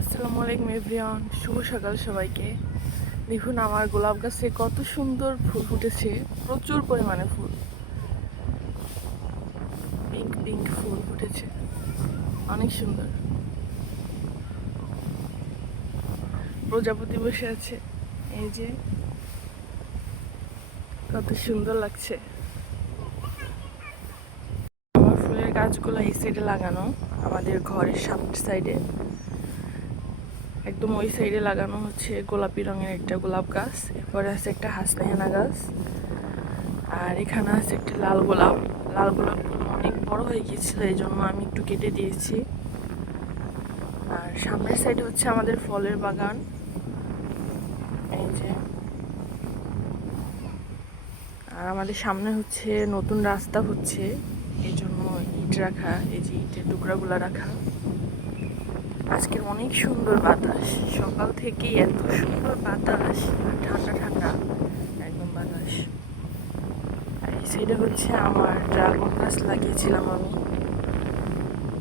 আসসালামু আলাইকুম এভরিওয়ান, শুভ সকাল সবাইকে। দেখুন আমার গোলাপ গাছে কত সুন্দর ফুল ফুটেছে, প্রচুর পরিমাণে ফুল, পিঙ্ক পিঙ্ক ফুল ফুটেছে, অনেক সুন্দর। প্রজাপতি বসে আছে, এই যে কত সুন্দর লাগছে। আমার ফুলের গাছগুলো এই সাইডে লাগানো, আমাদের ঘরের সামনের সাইডে, একদম ওই সাইডে লাগানো হচ্ছে গোলাপি রঙের একটা গোলাপ গাছ, এরপরে আছে একটা হাসনাহেনা গাছ, আর এখানে আছে একটা লাল গোলাপ। লাল গোলাপগুলো অনেক বড় হয়ে গিয়েছিল, এই জন্য আমি একটু কেটে দিয়েছি। আর সামনের সাইডে হচ্ছে আমাদের ফলের বাগান, এই যে। আর আমাদের সামনে হচ্ছে নতুন রাস্তা হচ্ছে, এই জন্য ইট রাখা, এই যে ইটের টুকরাগুলো রাখা। আজকে অনেক সুন্দর বাতাস, সকাল থেকেই এত সুন্দর বাতাস, ঠান্ডা ঠান্ডা একদম বাতাস। আর এই সাইডে হচ্ছে আমার ড্রাগন গাছ লাগিয়েছিলাম আমি।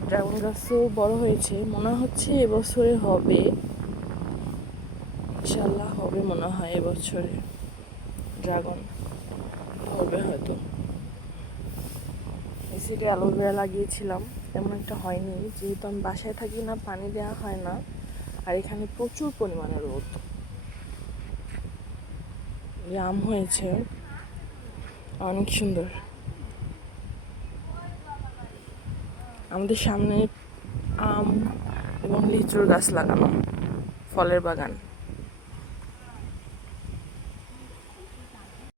ড্রাগন গাছও বড় হয়েছে, মনে হচ্ছে এবছরে হবে, ইনশাল্লাহ হবে মনে হয় এবছরে ড্রাগন ধরবে হয়তো। এই সাইডে অ্যালোভেরা লাগিয়েছিলাম, তেমন একটা হয়নি, যেহেতু আমি বাসায় থাকি না, পানি দেওয়া হয় না। আর এখানে প্রচুর পরিমাণে রোদ। আম হয়েছে অনেক সুন্দর। আমাদের সামনে আম এবং লিচুর গাছ লাগানো, ফলের বাগান।